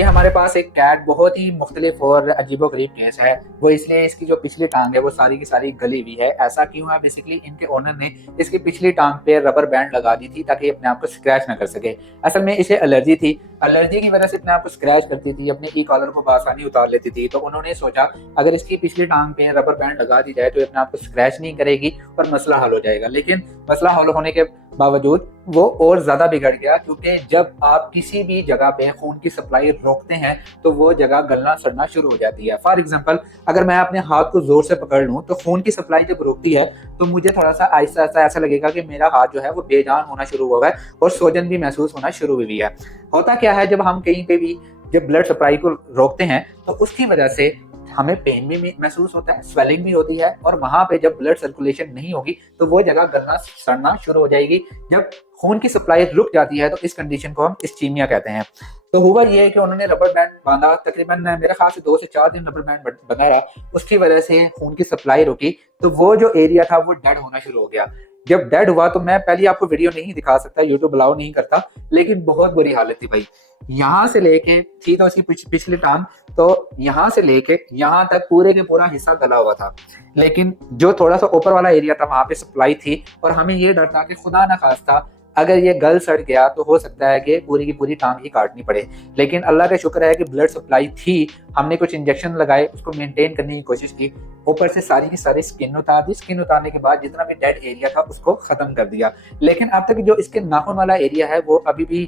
ये हमारे पास एक कैट बहुत ही मुख्तलिफ और अजीबोगरीब केस है। वो इसलिए इसकी जो पिछली टांग है वो सारी की सारी गली हुई है। ऐसा क्यों है? बेसिकली इनके ओनर ने इसकी पिछली टांग पे रबर बैंड लगा दी थी ताकि अपने आप को स्क्रैच ना कर सके। असल में इसे एलर्जी थी। एलर्जी की वजह से अपने आप को स्क्रैच करती थी, अपने ई कॉलर को बआसानी उतार लेती थी। तो उन्होंने सोचा अगर इसकी पिछली टांग पे रबर बैंड लगा दी जाए तो अपने आप को स्क्रैच नहीं करेगी और मसला हल हो जाएगा। लेकिन मसला हल होने के बावजूद वो और ज्यादा बिगड़ गया, क्योंकि जब आप किसी भी जगह पे खून की सप्लाई रोकते हैं तो वो जगह गलना सड़ना शुरू हो जाती है। फॉर एग्जांपल, अगर मैं अपने हाथ को जोर से पकड़ लूं तो खून की सप्लाई जब रुकती है तो मुझे थोड़ा सा आहिस्ता आहिस्ता ऐसा लगेगा कि मेरा हाथ जो है वो बेजान होना शुरू हुआ है और सूजन भी महसूस होना शुरू हुई है। होता क्या है, जब हम कहीं पे भी जब ब्लड सप्लाई को रोकते हैं तो उसकी वजह से हमें पेन भी महसूस होता है, स्वेलिंग भी होती है, और वहां पे जब ब्लड सर्कुलेशन नहीं होगी तो वो जगह गलना सड़ना शुरू हो जाएगी। जब खून की सप्लाई रुक जाती है तो इस कंडीशन को हम इस्कीमिया कहते हैं। तो हुआ ये है कि उन्होंने रबर बैंड बांधा, तकरीबन मेरे ख्याल से 2 से 4 दिन रबर बैंड बंधा रहा। उसकी वजह से खून की सप्लाई रुकी तो वो जो एरिया था वो डेड होना शुरू हो गया। जब डेड हुआ तो मैं पहले आपको वीडियो नहीं दिखा सकता, यूट्यूब अलाउ नहीं करता, लेकिन बहुत बुरी हालत थी भाई। यहाँ से लेके थी तो उसकी पिछली टांग, तो यहाँ से लेके यहाँ तक पूरे के पूरा हिस्सा गला हुआ था। लेकिन जो थोड़ा सा ऊपर वाला एरिया था वहां पे सप्लाई थी, और हमें ये डर था कि खुदा ना खास्ता अगर ये गल सड़ गया तो हो सकता है कि पूरी की पूरी टांग ही काटनी पड़े। लेकिन अल्लाह का शुक्र है कि ब्लड सप्लाई थी। हमने कुछ इंजेक्शन लगाए, उसको मेंटेन करने की कोशिश की, ऊपर से सारी की सारी स्किन उतार दी। स्किन उतारने के बाद जितना भी डेड एरिया था उसको खत्म कर दिया। लेकिन अब तक जो इसके नाखून वाला एरिया है वो अभी भी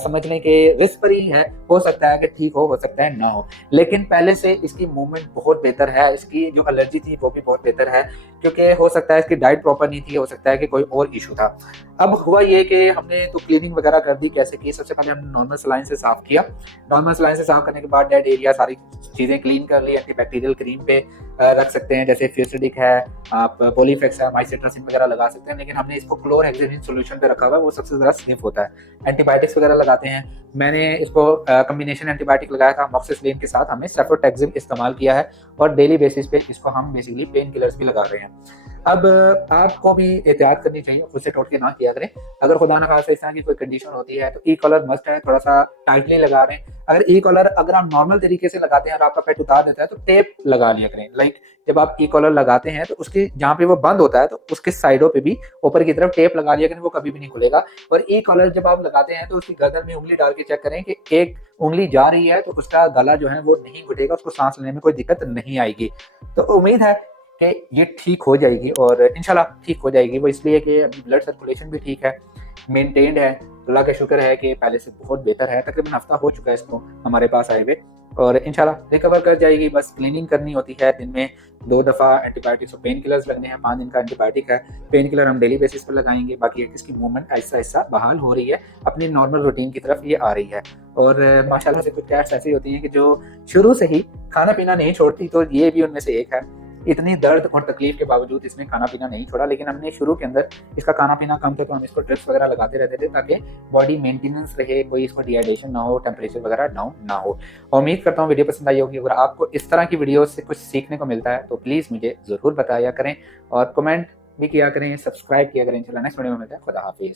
समझने के रिस्क पर ही है। हो सकता है कि ठीक हो सकता है ना हो, लेकिन पहले से इसकी मूवमेंट बहुत बेहतर है। इसकी जो एलर्जी थी वो भी बहुत बेहतर है, क्योंकि हो सकता है इसकी डाइट प्रॉपर नहीं थी, हो सकता है कि कोई और इशू था। अब हुआ ये कि हमने तो क्लीनिंग वगैरह कर दी। कैसे की? सबसे पहले हमने नॉर्मल सलाइन से साफ किया। नॉर्मल सलाइन से साफ करने के बाद डेड एरिया सारी चीजें क्लीन कर ली। एंटीबैक्टीरियल क्रीम पे रख सकते हैं, जैसे फ्यूसिडिक है, आप पोलीफ्लेक्स है, माइसिट्रासिन वगैरह लगा सकते हैं। लेकिन हमने इसको क्लोरहेक्सिडिन सॉल्यूशन पे रखा हुआ है, वो सबसे ज्यादा सेफ होता है। एंटीबायोटिक्स वगैरह लगाते हैं। मैंने इसको कॉम्बिनेशन एंटीबायोटिक लगाया था अमोक्सिसिलिन के साथ। हमने सेफ्रोटेक्सिन इस्तेमाल किया है और डेली बेसिस पे इसको हम बेसिकली पेन किलर्स भी लगा रहे हैं। अब आपको भी एहतियात करनी चाहिए, खुद से टोट के ना किया करें। अगर खुदा ना खास्ता इस तरह की कोई कंडीशन होती है तो ई कॉलर मस्ट है, थोड़ा सा टाइटली लगा रहे हैं। अगर ई कॉलर अगर आप नॉर्मल तरीके से लगाते हैं और आपका पेट उतार देता है तो टेप लगा लिया करें। लाइक जब आप ई कॉलर लगाते हैं तो उसके जहाँ पे वो बंद होता है तो उसके साइडों पे भी ऊपर की तरफ टेप लगा लिया करें, वो कभी भी नहीं खुलेगा। और ई कॉलर जब आप लगाते हैं तो उसकी गर्दन में उंगली डाल के चेक करें कि एक उंगली जा रही है तो उसका गला जो है वो नहीं घुटेगा, उसको सांस लेने में कोई दिक्कत नहीं आएगी। तो उम्मीद है कि ये ठीक हो जाएगी और इंशाल्लाह ठीक हो जाएगी। वो इसलिए कि ब्लड सर्कुलेशन भी ठीक है, मेंटेन्ड है। अल्लाह का शुक्र है कि पहले से बहुत बेहतर है। तकरीबन हफ्ता हो चुका है इसको हमारे पास आए हुए, और इंशाल्लाह रिकवर कर जाएगी। बस क्लीनिंग करनी होती है, दिन में 2 दफ़ा एंटीबायोटिक्स और पेन किलर्स लगने हैं। 5 दिन का एंटीबायोटिक है, पेन किलर हम डेली बेसिस पर लगाएंगे। बाकी इसकी मूवमेंट ऐसा ऐसा बहाल हो रही है, अपनी नॉर्मल रूटीन की तरफ ये आ रही है। और माशाल्लाह से कुछ कैट्स ऐसी होती हैं कि जो शुरू से ही खाना पीना नहीं छोड़ती, तो ये भी उनमें से एक है। इतनी दर्द और तकलीफ के बावजूद इसने खाना पीना नहीं छोड़ा। लेकिन हमने शुरू के अंदर इसका खाना पीना कम था तो हम इसको ड्रिप्स वगैरह लगाते रहते थे ताकि बॉडी मेंटेनेंस रहे, कोई इसको डिहाइड्रेशन ना हो, टेम्परेचर वगैरह डाउन ना हो। उम्मीद करता हूँ वीडियो पसंद आई होगी। अगर आपको इस तरह की वीडियो से कुछ सीखने को मिलता है तो प्लीज़ मुझे ज़रूर बताया करें और कमेंट भी किया करें, सब्सक्राइब किया करें। इंशाल्लाह नेक्स्ट वीडियो में मिलते हैं। खुदा हाफिज़।